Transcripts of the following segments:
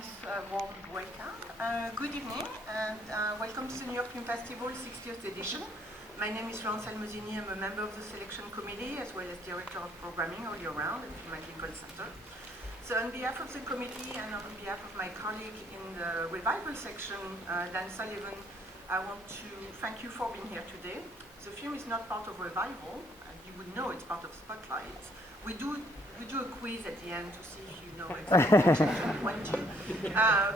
this warm welcome. Good evening and welcome to the New York Film Festival 60th edition. My name is Florence Almosini. I'm a member of the selection committee as well as director of programming all year round at the Lincoln Center. So on behalf of the committee and on behalf of my colleague in the revival section, Dan Sullivan, I want to thank you for being here today. The film is not part of revival. You would know it's part of Spotlight. We do a quiz at the end to see if you know exactly what you want to.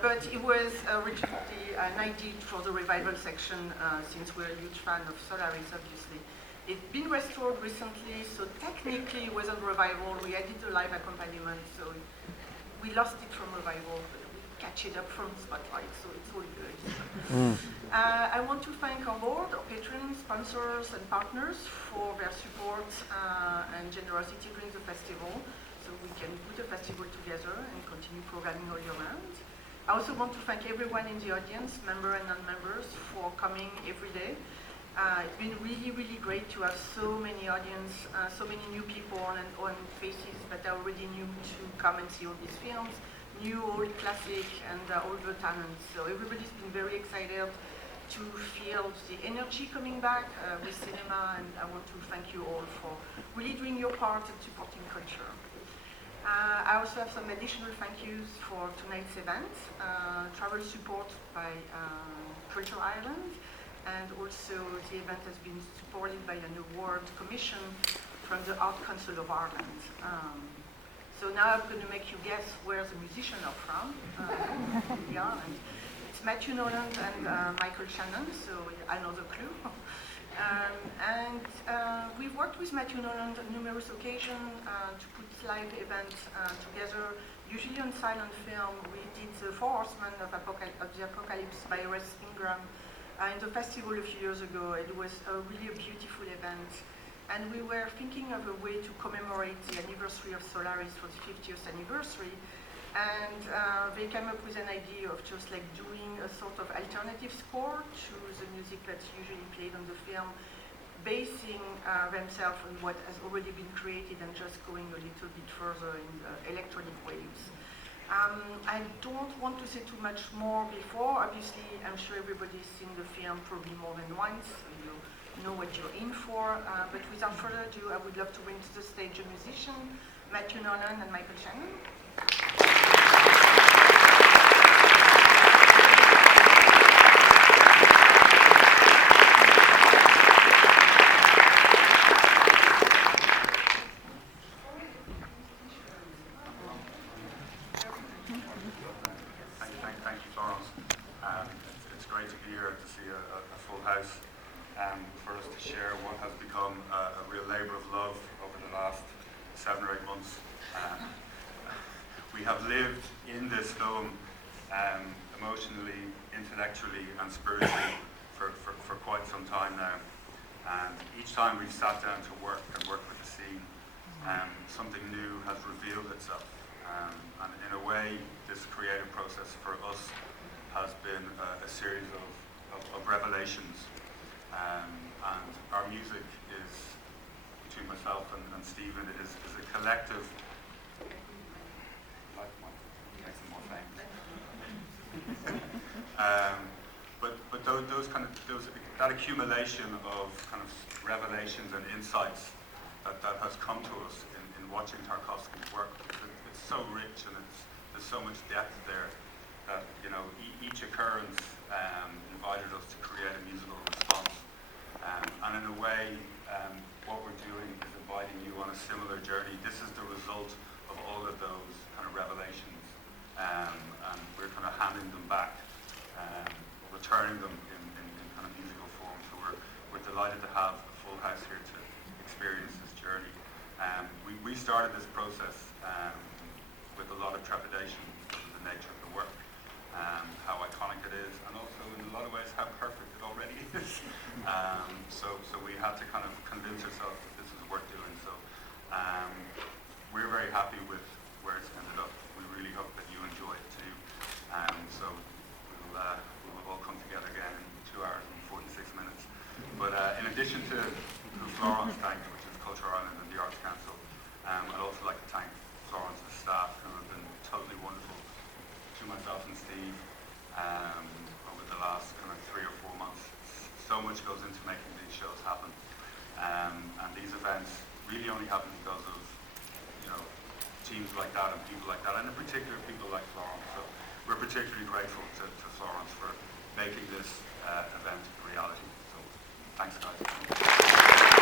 But it was originally an idea for the revival section since we're a huge fan of Solaris, obviously. It's been restored recently, so technically it wasn't revival. We added the live accompaniment, so we lost it from revival, but we catch it up from Spotlight, so it's all good. I want to thank our board, our patrons, sponsors, and partners for their support and generosity during the festival, so we can put a festival together and continue programming all year round. I also want to thank everyone in the audience, members and non-members, for coming every day. It's been really, really great to have so many audience, so many new people and faces that are already new to come and see all these films, new, old, classic, and all the talents. So everybody's been very excited to feel the energy coming back with cinema, and I want to thank you all for really doing your part in supporting culture. I also have some additional thank yous for tonight's event, travel support by Culture Ireland, and also the event has been supported by an award commission from the Art Council of Ireland. So now I'm going to make you guess where the musicians are from. In Ireland. It's Matthew Nolan and Michael Shannon, so another clue. We've worked with Matthew Nolan on numerous occasions to put live events together, usually on silent film. We did The Four Horsemen of the Apocalypse by Russ Ingram in the festival a few years ago. It was really a beautiful event. And we were thinking of a way to commemorate the anniversary of Solaris for the 50th anniversary. And they came up with an idea of just like doing a sort of alternative score to the music that's usually played on the film, basing themselves on what has already been created and just going a little bit further in the electronic waves. I don't want to say too much more before. Obviously, I'm sure everybody's seen the film probably more than once. So you know what you're in for. But without further ado, I would love to bring to the stage a musician, Matthew Nolan and Michael Shannon. Thank you, Florence. It's great to be here to see a full house. For us to share what has become a real labour of love over the last 7 or 8 months. We have lived in this film emotionally, intellectually and spiritually for quite some time now. And each time we've sat down to work with the scene, something new has revealed itself. And in a way, this creative process for us has been a series of revelations. And our music is, between myself and Stephen, is a collective. But that accumulation of kind of revelations and insights that has come to us in watching Tarkovsky's work, it's so rich and there's so much depth there that each occurrence invited us to create a musical response. And in a way, what we're doing is inviting you on a similar journey. This is the result of all of those kind of revelations, and we're kind of handing them back, returning them in kind of musical form. So we're delighted to have a full house here to experience this journey. We started this process with a lot of trepidation because of the nature of the work, how iconic it is, and also in a lot of ways how perfect it already is. So we had to kind of convince ourselves that this is worth doing. So we're very happy with where it's ended up. We really hope that you enjoy it too. So we will all come together again in 2 hours and 46 minutes. But in addition to who Florence thanked, which is Culture Ireland and the Arts Council, I'd also like to thank Florence's staff, who have been totally wonderful to myself much goes into making these shows happen. And these events really only happen because of, you know, teams like that and people like that, and in particular people like Florence. So we're particularly grateful to Florence for making this event a reality. So thanks, guys.